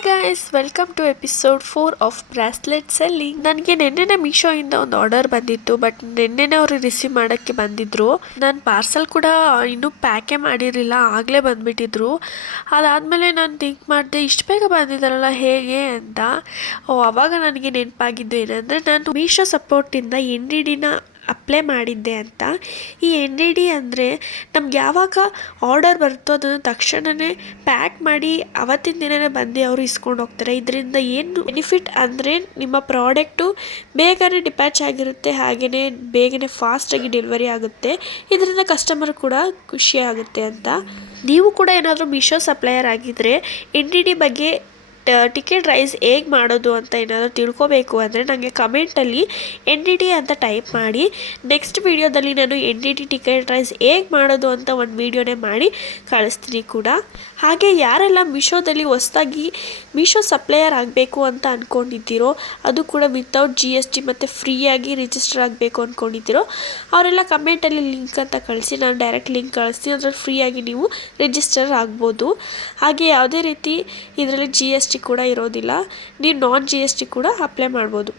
Hi guys, welcome to episode 4 of bracelet selling. ನನಗೆ ನಿನ್ನೆನೆ ಮೀಶೋಯಿಂದ ಒಂದು ಆರ್ಡರ್ ಬಂದಿತ್ತು, ಬಟ್ ನಿನ್ನೆನೆ ಅವರು ರಿಸೀವ್ ಮಾಡೋಕ್ಕೆ ಬಂದಿದ್ರು. ನಾನು ಪಾರ್ಸಲ್ ಕೂಡ ಇನ್ನೂ ಪ್ಯಾಕೇ ಮಾಡಿರಲಿಲ್ಲ, ಆಗಲೇ ಬಂದುಬಿಟ್ಟಿದ್ರು. ಅದಾದಮೇಲೆ ನಾನು ಥಿಂಕ್ ಮಾಡಿದೆ, ಇಷ್ಟು ಬೇಗ ಬಂದಿದ್ದಾರಲ್ಲ ಹೇಗೆ ಅಂತ. ಆವಾಗ ನನಗೆ ನೆನಪಾಗಿದ್ದು ಏನಂದರೆ, ನಾನು ಮೀಶೋ ಸಪೋರ್ಟಿಂದ NDDನ ಅಪ್ಲೈ ಮಾಡಿದ್ದೆ ಅಂತ. ಈ NDD ಅಂದರೆ ನಮ್ಗೆ ಯಾವಾಗ ಆರ್ಡರ್ ಬರುತ್ತೋ ಅದನ್ನು ತಕ್ಷಣವೇ ಪ್ಯಾಕ್ ಮಾಡಿ ಅವತ್ತಿನ ದಿನವೇ ಬಂದು ಅವರು ಇಸ್ಕೊಂಡು ಹೋಗ್ತಾರೆ. ಇದರಿಂದ ಏನು ಬೆನಿಫಿಟ್ ಅಂದರೆ ನಿಮ್ಮ ಪ್ರಾಡಕ್ಟು ಬೇಗನೆ ಡಿಪ್ಯಾಚ್ ಆಗಿರುತ್ತೆ, ಹಾಗೆಯೇ ಬೇಗನೆ ಫಾಸ್ಟಾಗಿ ಡೆಲಿವರಿ ಆಗುತ್ತೆ. ಇದರಿಂದ ಕಸ್ಟಮರ್ ಕೂಡ ಖುಷಿ ಆಗುತ್ತೆ ಅಂತ. ನೀವು ಕೂಡ ಏನಾದರೂ ಮೀಶೋ ಸಪ್ಲೈಯರ್ ಆಗಿದ್ದರೆ NDD ಬಗ್ಗೆ ಟಿಕೆಟ್ ರೈಸ್ ಹೇಗೆ ಮಾಡೋದು ಅಂತ ಏನಾದರೂ ತಿಳ್ಕೊಬೇಕು ಅಂದರೆ ನನಗೆ ಕಮೆಂಟಲ್ಲಿ NDD ಅಂತ ಟೈಪ್ ಮಾಡಿ. ನೆಕ್ಸ್ಟ್ ವಿಡಿಯೋದಲ್ಲಿ ನಾನು NDD ಟಿಕೆಟ್ ರೈಸ್ ಹೇಗೆ ಮಾಡೋದು ಅಂತ ಒಂದು ವಿಡಿಯೋನೇ ಮಾಡಿ ಕಳಿಸ್ತೀನಿ ಕೂಡ. ಹಾಗೆ ಯಾರೆಲ್ಲ ಮೀಶೋದಲ್ಲಿ ಹೊಸದಾಗಿ ಮೀಶೋ ಸಪ್ಲೈಯರ್ ಆಗಬೇಕು ಅಂತ ಅಂದ್ಕೊಂಡಿದ್ದೀರೋ, ಅದು ಕೂಡ ವಿತೌಟ್ GST ಮತ್ತು ಫ್ರೀಯಾಗಿ ರಿಜಿಸ್ಟರ್ ಆಗಬೇಕು ಅಂದ್ಕೊಂಡಿದ್ದೀರೋ ಅವರೆಲ್ಲ ಕಮೆಂಟಲ್ಲಿ ಲಿಂಕ್ ಅಂತ ಕಳಿಸಿ, ನಾನು ಡೈರೆಕ್ಟ್ ಲಿಂಕ್ ಕಳಿಸ್ತೀನಿ. ಅದರಲ್ಲಿ ಫ್ರೀಯಾಗಿ ನೀವು ರಿಜಿಸ್ಟರ್ ಆಗ್ಬೋದು. ಹಾಗೆ ಯಾವುದೇ ರೀತಿ ಇದರಲ್ಲಿ GST ಕೂಡ ಇರೋದಿಲ್ಲ, ನೀವು ನಾನ್ GST ಕೂಡ ಅಪ್ಲೈ ಮಾಡ್ಬೋದು.